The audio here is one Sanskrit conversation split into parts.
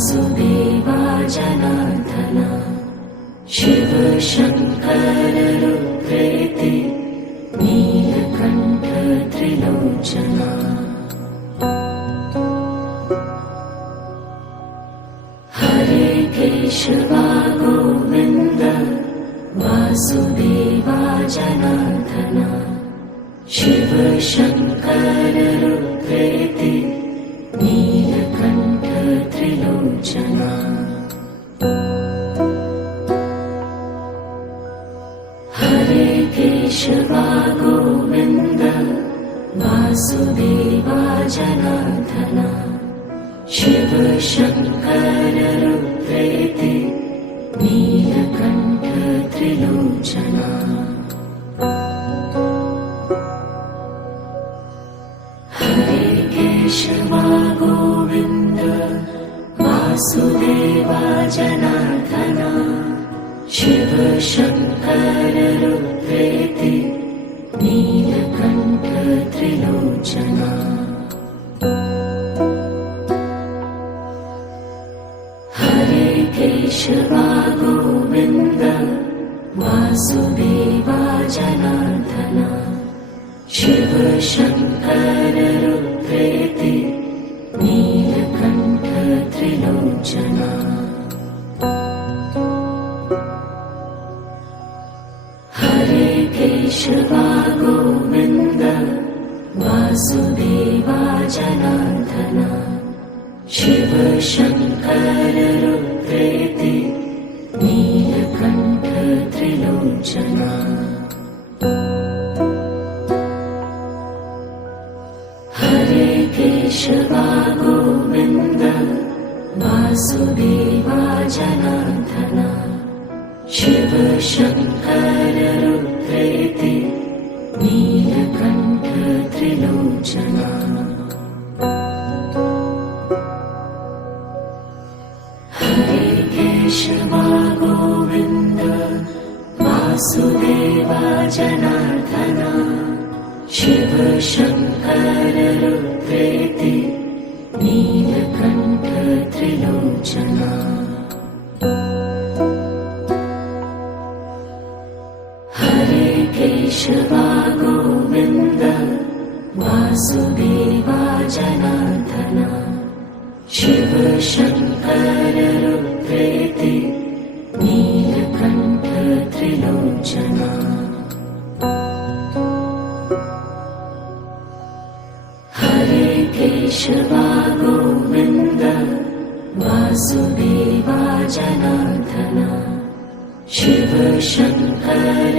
वासुदेवा जनार्दन शिव शङ्कर रुद्रेति नीलकण्ठ त्रिलोचना हरे केशवा गोविन्द वासुदेवा जनार्दन शिव शङ्कर रुद्रेति हरे केशवा गोविन्द वासुदेवा जनार्दन शिव शङ्कर रुद्रेति नीलकण्ठ त्रिलोचना जनार्दन शिव शङ्कर रुद्रेति केशवा गोविन्द वासुदेवा जनार्दन शिव शङ्कर रुद्रेति नीलकण्ठ त्रिलोचना हरे केशवा गोविन्द वासुदेवा जनार्दन शिव शङ्कर नीलकण्ठ त्रिलोचना केशवा गोविन्द वासुदेवा जनार्दन शिव शङ्कर रुद्रेति नीलकण्ठ शिव शङ्कर रुद्रेति नीलकण्ठ त्रिलोचना हरे केशवा गोविन्द वासुदेवा जनार्दन शिव शङ्कर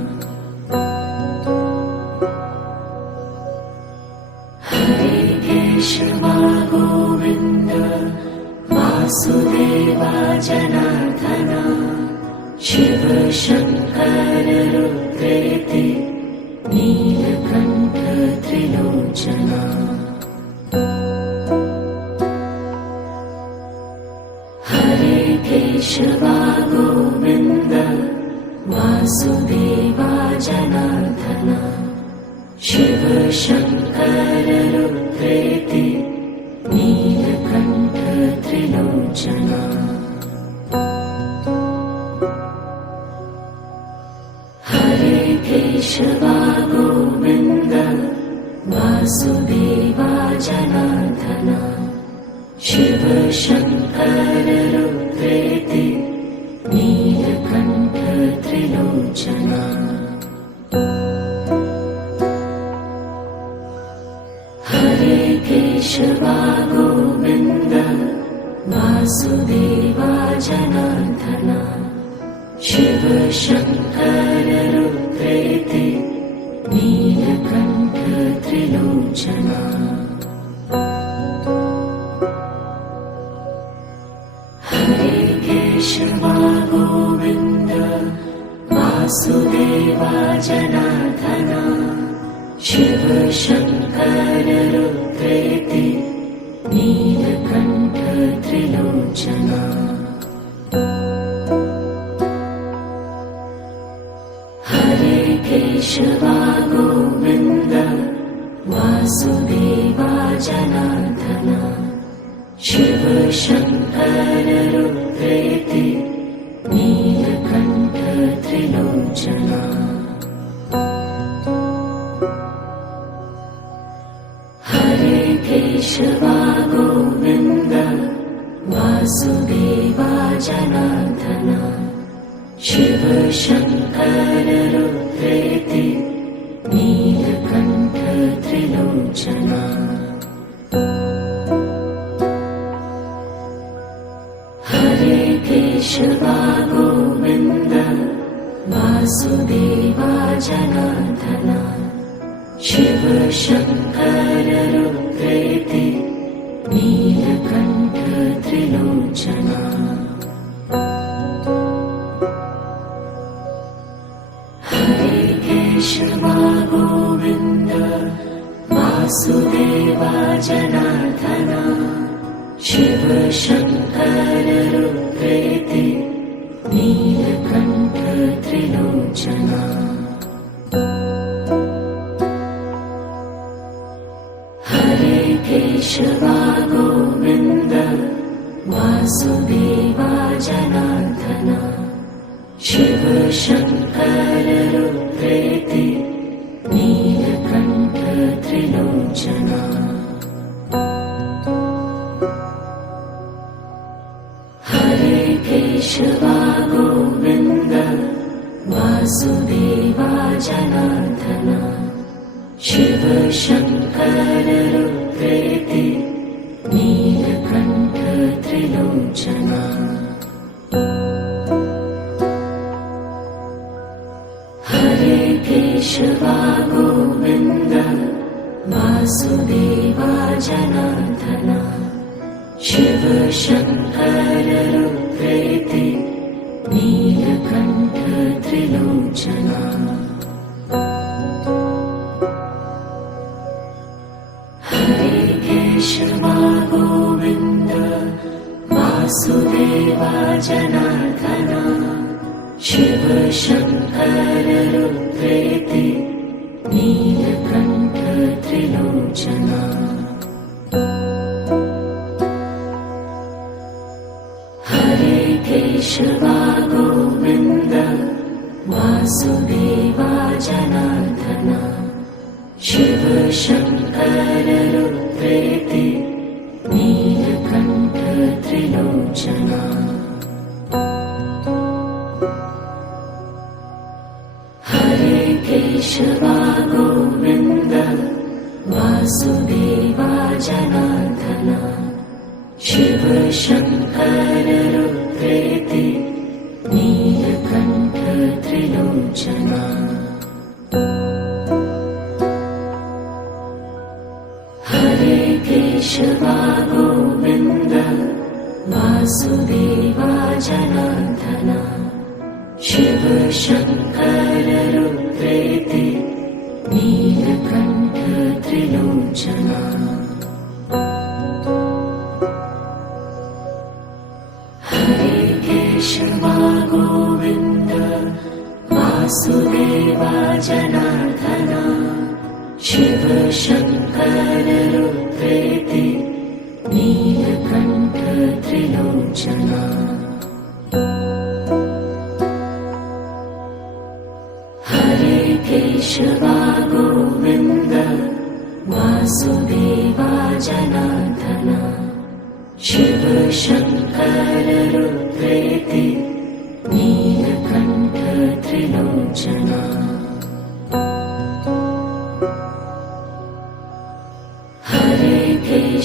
जनार्दन शिव शङ्कर रुद्रेति नीलकण्ठ त्रिलोचना हरे केशवा गोविन्द वासुदेवा जनार्दन शिव शङ्कर केशवा गोविन्द वासुदेवा जनार्दन शिव शङ्कर रुद्रेति नीलकण्ठ त्रिलोचना हरे केशवा गोविन्द वासुदेवा जनार्दन रुद्रेति नीलकण्ठ त्रिलोचना हरे केशवा गोविन्द वासुदेवा जनार्दना शिव शङ्कर जनार्दना। शिव शङ्कर रुद्रेति नीलकण्ठ त्रिलोचना। हरे केशवा गोविन्द वासुदेवा जनार्दना। शिव शङ्कर रुद्रेति गोविन्द वासुदेवा जनार्दना शिव शङ्कर रुद्रेति नीलकण्ठ त्रिलोचना हरे केशवा गोविन्द वासुदेवा जनार्दना शिव शङ्कर रुद्रेति नीलकण्ठ त्रिलोचना हरे केशवा गोविन्द वासुदेवा जनार्दना शिव शङ्कर रुद्रेति नीलकण्ठ त्रिलोचना वासुदेवा जनार्दना शिव शङ्कर रुद्रेति नीलकण्ठ त्रिलोचना हरे केशवा गोविन्द वासुदेवा जनार्दना शिव शङ्कर रुद्रेति त्रिलोचना हरे केशवा गोविन्द वासुदेवा जनार्दना शिव शङ्कर रुद्रेति नीलकण्ठ त्रिलोचना। हरे केशवा वासुदेवा जनार्दना शिव शङ्कर रुद्रेति नीलकण्ठ त्रिलोचना हरे केशवा गोविन्द वासुदेवा जनार्दना शिव शङ्कर केशवा गोविन्द वासुदेवा जनार्दना शिव शङ्कर रुद्रेति नीलकण्ठ त्रिलोचना हरे केशवा गोविन्द वासुदेवा जनार्दना रुद्रेति नीलकण्ठ त्रिलोचना हरे केशवा गोविन्द वासुदेवा जनार्दना शिव शङ्कर रुद्रेति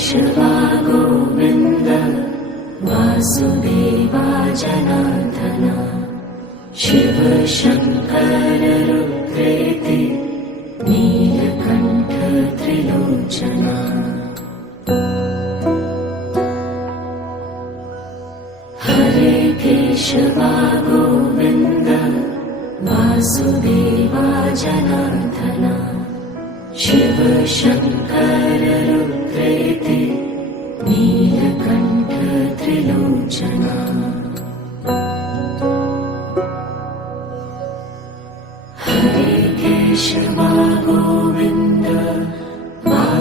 केशवा गोविन्द वासुदेवा जनार्दना शिव शङ्कर रुद्रेति नीलकण्ठ त्रिलोचना हरे केशवा गोविन्द वासुदेवा जनार्दन शिव शङ्कर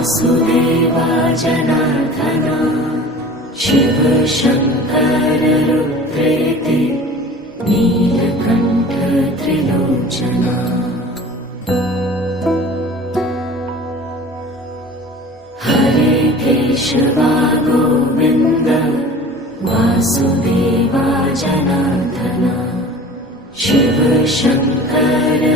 वासुदेवा जनार्दन शिव शङ्कर रुद्रेति नीलकण्ठ त्रिलोचना हरे केशवा गोविन्द वासुदेवा जनार्दन शिव शङ्कर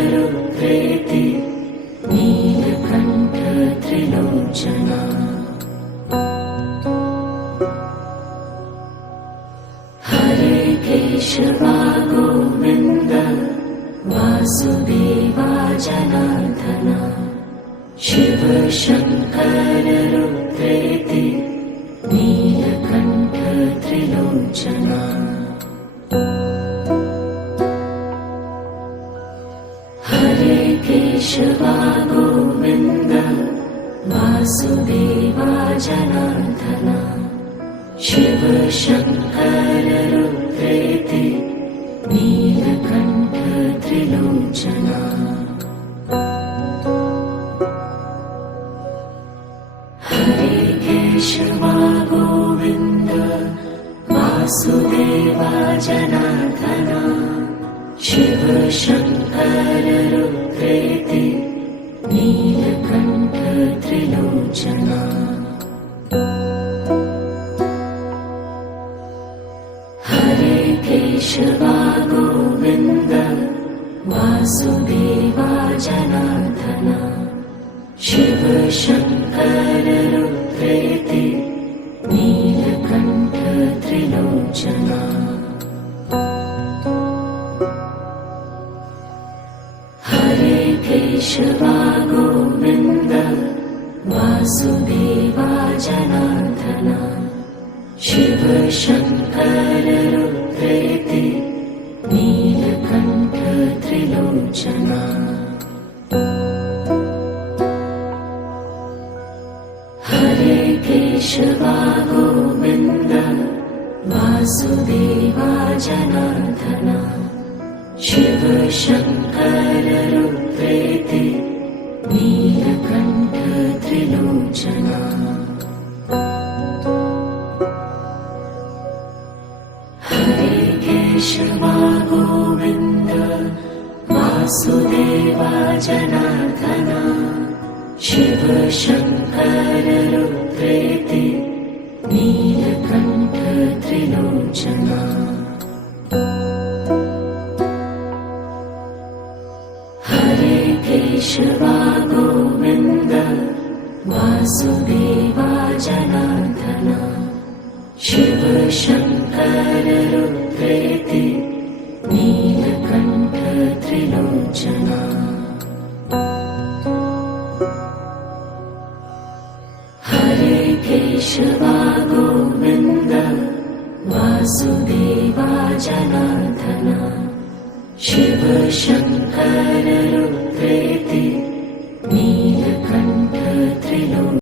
वासुदेवा जनार्दन शिव शङ्कर रुद्रेति नीलकण्ठ त्रिलोचना हरे केशवा गोविन्द वासुदेवा जनार्दन शिव शङ्कर रुद्रेति त्रिलोचना हरे केशवा गोविन्द वासुदेवा जनार्दन शिव शङ्कर रुद्रेति नीलकण्ठ वासुदेवा जनार्दन शिव रुद्रेति नीलकण्ठ त्रिलोचना हरे केशवा गोविन्द वासुदेवा शिव शङ्कर गोविन्द वासुदेवा जनार्दन शिव नीलकण्ठ त्रिलोचना। हरे केशवा गोविन्द वासुदेवा जनार्दन शिव शङ्कर रुद्रेति नीलकण्ठ त्रिलोचना हरे केशवा गोविन्द वासुदेवा जनार्दन शिव शङ्कर रुद्रेति